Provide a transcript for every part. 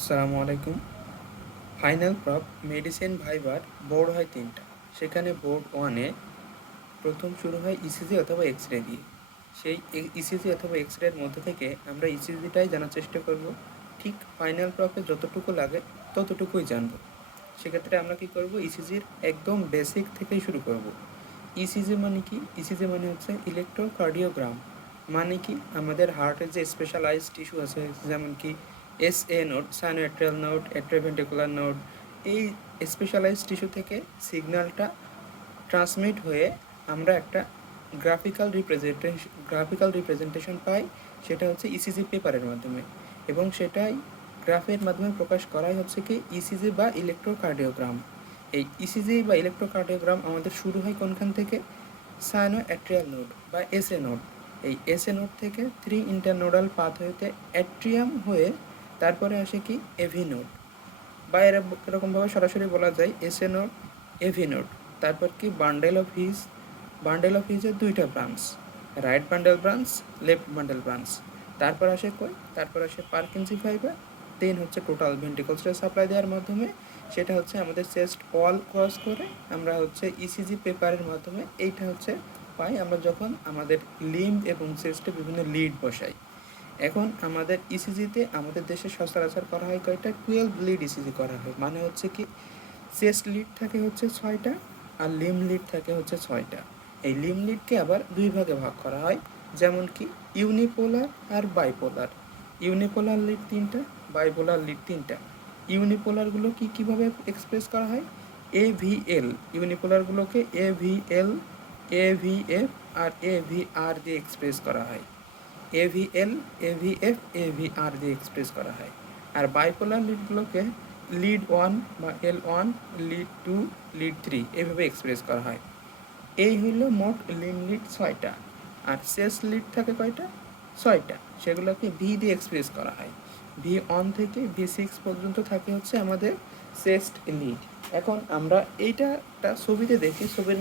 আসসালামু আলাইকুম। Final prop medicine ভাইবার বোর্ড হয় ৩টা। সেখানে বোর্ড 1-এ প্রথম শুরু হয় ইসিজি অথবা এক্স-রে দিয়ে। সেই ইসিজি অথবা এক্স-রের মধ্যে থেকে আমরা ইসিজিটাই জানার চেষ্টা করব। ঠিক ফাইনাল প্রপে যতটুকু লাগে ততটুকুই জানব। সেক্ষেত্রে আমরা কী করব, ইসিজির একদম বেসিক থেকেই শুরু করব। ইসিজি মানে কি? ইসিজি মানে হচ্ছে ইলেকট্রোকার্ডিওগ্রাম। মানে কি, আমাদের হার্টের যে স্পেশালাইজড টিস্যু আছে, যেমন কি SA node, sinoatrial node, atrioventricular node, এই স্পেশালাইজড টিস্যু থেকে সিগন্যালটা ট্রান্সমিট হয়ে আমরা একটা গ্রাফিক্যাল রিপ্রেজেন্টেশন পাই। সেটা হচ্ছে ইসিজি পেপারের মাধ্যমে, এবং সেটাই গ্রাফের মাধ্যমে প্রকাশ করাই হচ্ছে কি ইসিজি বা ইলেকট্রোকার্ডিওগ্রাম। এই ইসিজি বা ইলেকট্রোকার্ডিওগ্রাম আমাদের শুরু হয় কোনখান থেকে? সাইনোঅ্যাট্রিয়াল নোড বা এসএ নোড। এই এসএ নোড থেকে 3 ইন্টারনোডাল পাথওয়েতে অ্যাট্রিয়াম হয়ে তারপরে আসে কি এভি নোড, বা এরকমভাবে সরাসরি বলা যায় এসএ নোড, এভি নোড। তারপর কি বান্ডেল অফ হিজের 2টা branch, right bundle branch, left bundle branch. তারপর আসে তারপর আসে পারকিনসি ফাইবার। দেন হচ্ছে টোটাল ভেন্ট্রিকলসে সাপ্লাই দেওয়ার মাধ্যমে, সেটা হচ্ছে আমাদের চেস্ট ওয়াল ক্রস করে আমরা হচ্ছে ইসিজি পেপারের মাধ্যমে এইটা হচ্ছে পাই আমরা যখন আমাদের লিম্ব এবং চেস্টে বিভিন্ন লিড বসাই। এখন আমাদের ইসিজিতে আমাদের দেশে সচরাচর করা হয় কয়টা? 12 লিড ইসিজি করা হয়। মানে হচ্ছে কি, চেস্ট লিড থাকে হচ্ছে 6টা আর লিম লিড থাকে হচ্ছে 6টা। এই লিম লিডকে আবার 2 ভাগে ভাগ করা হয়, যেমন কি ইউনিপোলার আর বাইপোলার। ইউনিপোলার লিড 3টা, বাইপোলার লিড 3টা। ইউনিপোলারগুলো কীভাবে এক্সপ্রেস করা হয়? এভিএল। ইউনিপোলারগুলোকে এভিএল, এভিএফ আর এভিআর দিয়ে এক্সপ্রেস করা হয়। এভিএল, এভিএফ, এভিআর দিয়ে এক্সপ্রেস করা হয়। আর বাইপোলার লিডগুলোকে লিড 1 বা L1, লিড 2, লিড 3 এভাবে এক্সপ্রেস করা হয়। এই হইল মোট লিম লিড 6টা। আর শেষ লিড থাকে কয়টা? 6টা। সেগুলোকে ভি দিয়ে এক্সপ্রেস করা হয়। V1 থেকে V6 পর্যন্ত থাকে হচ্ছে আমাদের চেস্ট লিড। এখন আমরা এইটা একটা ছবিতে দেখি, ছবির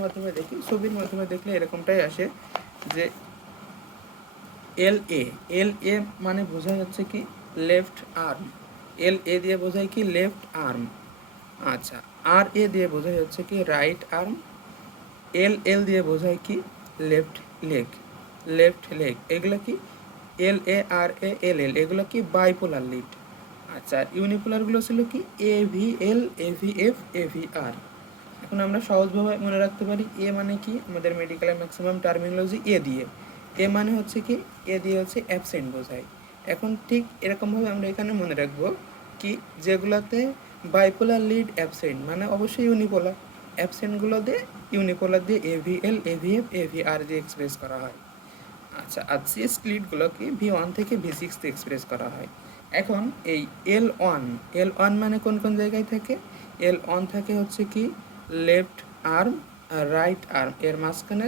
মাধ্যমে দেখলে এরকমটাই আসে যে এল এ মানে বোঝায় হচ্ছে কি লেফট আর্ম। এল দিয়ে বোঝায় কি লেফট আর্ম। আচ্ছা, আর এ দিয়ে বোঝায় হচ্ছে কি রাইট আর্ম। এল দিয়ে বোঝায় কি লেফট লেগ। এগুলো কি LARA LL, এগুলো কি বাইপোলার লিড। আচ্ছা, ইউনিপোলারগুলো ছিল কি AVL, AVF, AVR। এখন আমরা সহজভাবে মনে রাখতে পারি এ মানে কি, আমাদের মেডিকেলের ম্যাক্সিমাম টার্মিনোলজি এ মানে হচ্ছে কি, এ দিয়ে হচ্ছে অ্যাবসেন্ট বোঝায়। এখন ঠিক এরকমভাবে আমরা এখানে মনে রাখবো কি, যেগুলোতে বাইপোলার লিড অ্যাবসেন্ট মানে অবশ্যই ইউনিপোলার, অ্যাবসেন্টগুলো দিয়ে ইউনিপোলার দিয়ে AVL, AVF, AVR দিয়ে এক্সপ্রেস করা হয়। আচ্ছা, আর চেস্ট লিডগুলোকে V1 থেকে V6 তে এক্সপ্রেস করা হয়। এখন এই L1 মানে কোন জায়গায় থাকে? L1 থাকে হচ্ছে কি লেফট আর্ম আর রাইট আর্ম, এর মাঝখানে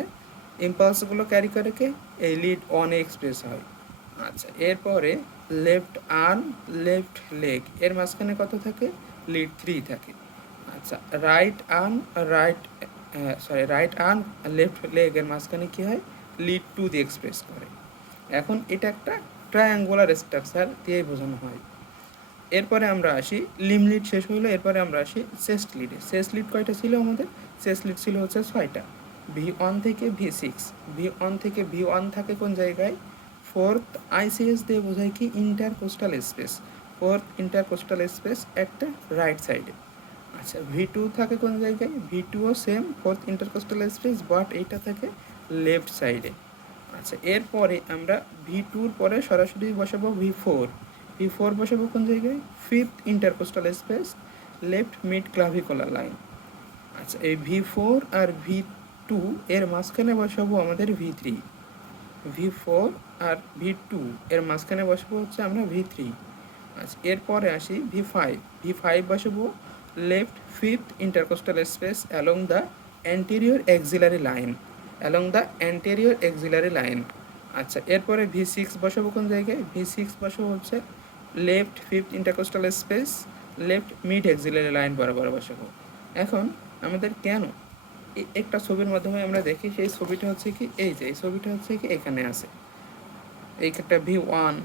ইম্পালসগুলো ক্যারি করে কে এই লিড 1-এ এক্সপ্রেস হয়। আচ্ছা, এরপরে লেফট আর্ম, লেফট লেগ, এর মাঝখানে কত থাকে? লিড 3 থাকে। আচ্ছা, রাইট আর্ম, লেফট লেগ এর মাঝখানে কী হয়? লিড 2 দিয়ে এক্সপ্রেস করে। এখন এটা একটা ট্রায়াঙ্গুলার স্ট্রাকচার দিয়ে বোঝানো হয়। এরপরে আমরা আসি লিম লিড শেষ হইলো, এরপরে আমরা আসি চেস্ট লিডে। চেস্ট লিড কয়টা ছিল আমাদের? চেস্ট লিড ছিল হচ্ছে 6টা। V1 থেকে V6। V1 থাকে কোন জায়গায়? 4th ICS দিয়ে বোঝায় কি intercostal space. 4th intercostal space একটা রাইট সাইডে। আচ্ছা, V2 থাকে কোন জায়গায়? V2ও same 4th intercostal space, but এইটা থাকে লেফট সাইডে। আচ্ছা, এরপরে আমরা V2-র পরে সরাসরি বসাবো V4 বসাবো কোন জায়গায়? 5th intercostal space, left mid clavicular line. আচ্ছা, এই V4 আর V2 এর মাঝখানে বসাবো আমাদের V4 আর V2 এর মাঝখানে বসাবো হচ্ছে আমরা V3। আচ্ছা, এরপরে আসি V5 বসাবো left 5th intercostal space along the anterior axillary line. আচ্ছা, এরপরে V6 বসাবো কোন জায়গায়? V6 বসাবো হচ্ছে left 5th intercostal space, left mid axillary line বরাবর বসাবো। এখন আমাদের কেন একটা ছবির মাধ্যমে আমরা দেখি, সেই ছবিটা হচ্ছে কি এই যে এই ছবিটা হচ্ছে কি এখানে আছে, এইটা V1,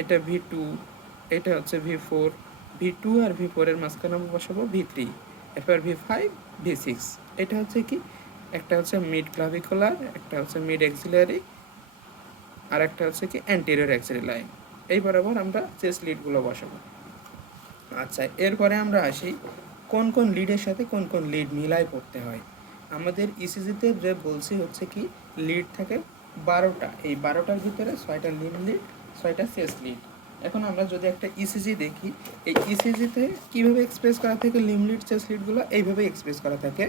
এটা V2, এটা হচ্ছে V4, V2 আর V4 এর মাঝখানে আমরা বসাবো V3, এরপর V5, V6। এটা হচ্ছে কি, একটা হচ্ছে মিড ক্লাভিকুলার, একটা হচ্ছে মিড এক্সিলারি, আর একটা হচ্ছে কি অ্যান্টেরিয়র অ্যাক্সিলারি লাইন। এই বরাবর আমরা চেস্ট লিডগুলো বসাবো। আচ্ছা, এরপরে আমরা আসি কোন কোন লিডের সাথে কোন কোন লিড মিলাই পড়তে হয়। আমাদের ইসিজিতে যে বলছি হচ্ছে কি লিড থাকে 12টা, এই 12টার ভিতরে 6টা লিড, 6টা চেস্ট লিড। এখন আমরা যদি একটা ইসিজি দেখি, এই ইসিজিতে কীভাবে এক্সপ্রেস করা থাকে লিম লিড চেস্ট লিডগুলো এইভাবে এক্সপ্রেস করা থাকে।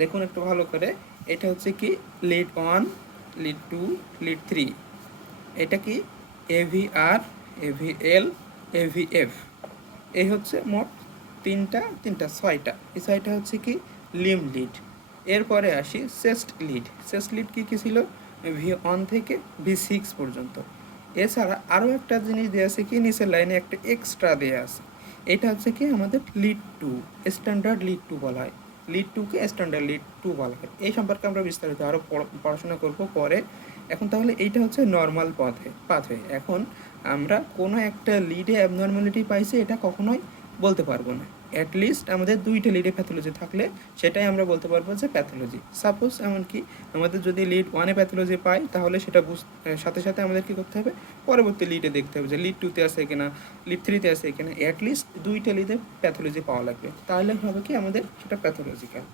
দেখুন একটু ভালো করে, এটা হচ্ছে কি লিড 1, লিড 2, লিড 3। এটা কি AVR, AVL, AVF। এই হচ্ছে মোট তিনটা 6টা। এই 6টা হচ্ছে কি লিম লিড। এরপরে আসি চেস্ট লিড। চেস্ট লিড কী কী ছিল? V1 থেকে V6 পর্যন্ত। এছাড়া আরও একটা জিনিস দেওয়া আছে কি, নিচের লাইনে একটা এক্সট্রা দেওয়া আছে। এটা হচ্ছে কি আমাদের লিড 2, স্ট্যান্ডার্ড লিড 2 বলা হয়। লিড 2কে স্ট্যান্ডার্ড লিড 2 বলা হয়। এই সম্পর্কে আমরা বিস্তারিত আরও পড়াশোনা করব পরে। এখন তাহলে এইটা হচ্ছে নর্মাল পাথওয়ে। এখন আমরা কোনো একটা লিডে অ্যাবনর্মালিটি পাইছি, এটা কখনোই বলতে পারবো না। অ্যাটলিস্ট আমাদের 2টা লিডে প্যাথোলজি থাকলে সেটাই আমরা বলতে পারবো যে প্যাথোলজি। সাপোজ এমনকি আমাদের যদি লিড 1-এ প্যাথোলজি পাই, তাহলে সেটা সাথে সাথে আমাদের কী করতে হবে, পরবর্তী লিডে দেখতে হবে যে লিড 2-তে আছে কিনা, লিড 3-তে আছে কিনা। অ্যাটলিস্ট 2টা লিডে প্যাথোলজি পাওয়া লাগবে, তাহলে হবে কি আমাদের সেটা প্যাথোলজিক্যাল।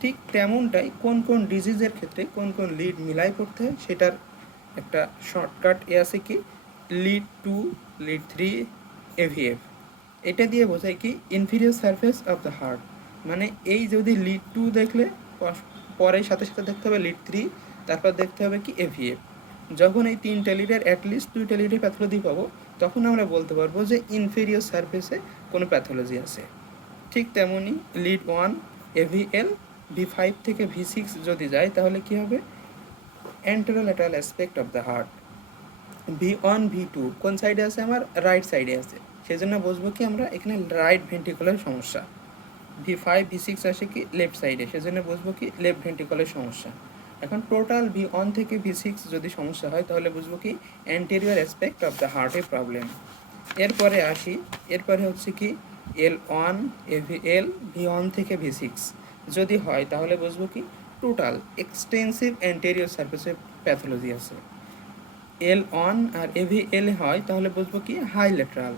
ঠিক তেমনটাই কোন কোন ডিজিজের ক্ষেত্রে কোন কোন লিড মিলাই পড়তে হয় সেটার একটা শর্টকাট আছে কি লিড 2, লিড 3, AVF। এটা দিয়ে বোঝায় কি inferior surface of the heart. মানে এই যদি লিড 2 দেখলে পরে সাথে সাথে দেখতে হবে লিড 3, তারপর দেখতে হবে কি AVF। যখন এই 3টা লিডের অ্যাটলিস্ট 2টা লিডে প্যাথোলজি পাবো, তখন আমরা বলতে পারবো যে ইনফিরিয়র সারফেসে কোনো প্যাথোলজি আছে। ঠিক তেমনই লিড 1, AVL, V5 থেকে V6 যদি যায়, তাহলে কি হবে anterolateral aspect of the heart. V1, V2 কোন সাইডে আছে? আমার রাইট সাইডে আছে, সেজন্য বুঝবো কি আমরা এখানে রাইট ভেন্ট্রিকুলার সমস্যা। V5, V6 আসে কি লেফট সাইডে, সেজন্য বুঝবো কি লেফট ভেন্ট্রিকুলার সমস্যা। এখন টোটাল V1 থেকে V6 যদি সমস্যা হয়, তাহলে বুঝবো কি অ্যান্টেরিয়র অ্যাসপেক্ট অফ দ্য হার্টের প্রবলেম। এরপরে আসি, এরপরে হচ্ছে কি L1, AVL, V1 থেকে V6 যদি হয়, তাহলে বুঝবো কি টোটাল এক্সটেন্সিভ অ্যান্টেরিয়র সারফেসের প্যাথোলজি আছে। L1 আর AVL হয়, তাহলে বুঝবো কি high lateral.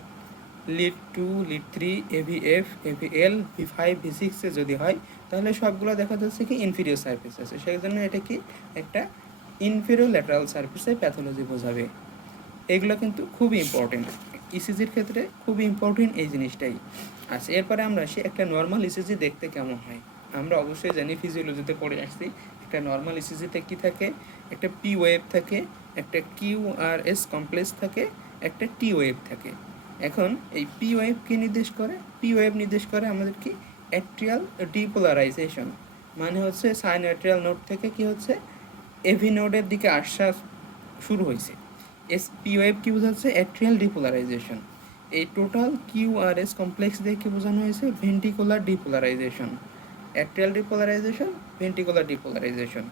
Lead 2, lead 3, AVF, AVL, V5, V6 যদি হয়, তাহলে সবগুলো দেখা যাচ্ছে কি ইনফিরিয়র সারফেস আছে, সেই জন্য এটা কি একটা ইনফিরিয়র ল্যাটারাল সারফেসে প্যাথোলজি বোঝাবে। এগুলো কিন্তু খুবই ইম্পর্টেন্ট, ইসিজির ক্ষেত্রে খুবই ইম্পর্টেন্ট এই জিনিসটাই। আচ্ছা, এরপরে আমরা আসি একটা নর্মাল ইসিজি দেখতে কেমন হয়। আমরা অবশ্যই জানি, ফিজিওলজিতে পড়ে আসছি, একটা নর্মাল ইসিজিতে কী থাকে, একটা পি ওয়েভ থাকে, একটা QRS কমপ্লেক্স থাকে, একটা টি ওয়েভ থাকে। এখন এই পি ওয়েভ কী নির্দেশ করে? পি ওয়েভ নির্দেশ করে আমাদের কি অ্যাট্রিয়াল ডিপোলারাইজেশন। মানে হচ্ছে সাইন অ্যাট্রিয়াল নোড থেকে কি হচ্ছে এভি নোডের দিকে আসা শুরু হয়েছে। পি ওয়েভ কী বোঝাচ্ছে? Atrial depolarization. এই টোটাল QRS কমপ্লেক্স দিয়ে কী বোঝানো হয়েছে? Ventricular depolarization. Atrial depolarization, ventricular depolarization.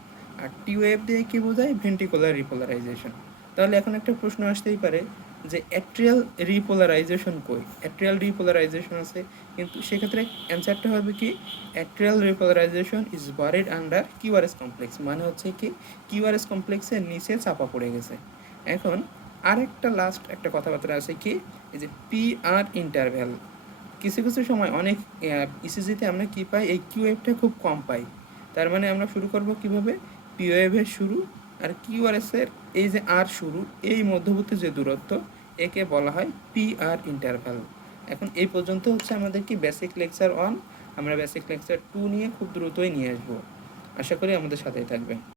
আর টি ওয়েভ দিয়ে কী বোঝায়? Ventricular repolarization. তাহলে এখন একটা প্রশ্ন আসতেই পারে যে অ্যাট্রিয়াল রিপোলারাইজেশন কই? অ্যাট্রিয়াল রিপোলারাইজেশন আছে, কিন্তু সেক্ষেত্রে অ্যান্সারটা হবে কি atrial repolarization is buried under QRS complex. মানে হচ্ছে কি QRS কমপ্লেক্সের নিচে চাপা পড়ে গেছে। এখন আরেকটা লাস্ট একটা কথাবার্তা আছে কি, এই যে PR ইন্টারভ্যাল। কিছু কিছু সময় অনেক ইসিজিতে আমরা কী পাই, এই কিউএফটা খুব কম পাই। তার মানে আমরা শুরু করব কিভাবে, পিওএফের শুরু আর কিউআরএসের এই যে আর শুরু, এই মধ্যবর্তী যে দূরত্ব, একে বলা হয় PR ইন্টারভ্যাল। এখন এই পর্যন্ত হচ্ছে আমাদের কি বেসিক লেকচার 1। আমরা বেসিক লেকচার 2 নিয়ে খুব দ্রুতই নিয়ে আসবো। আশা করি আমাদের সাথেই থাকবেন।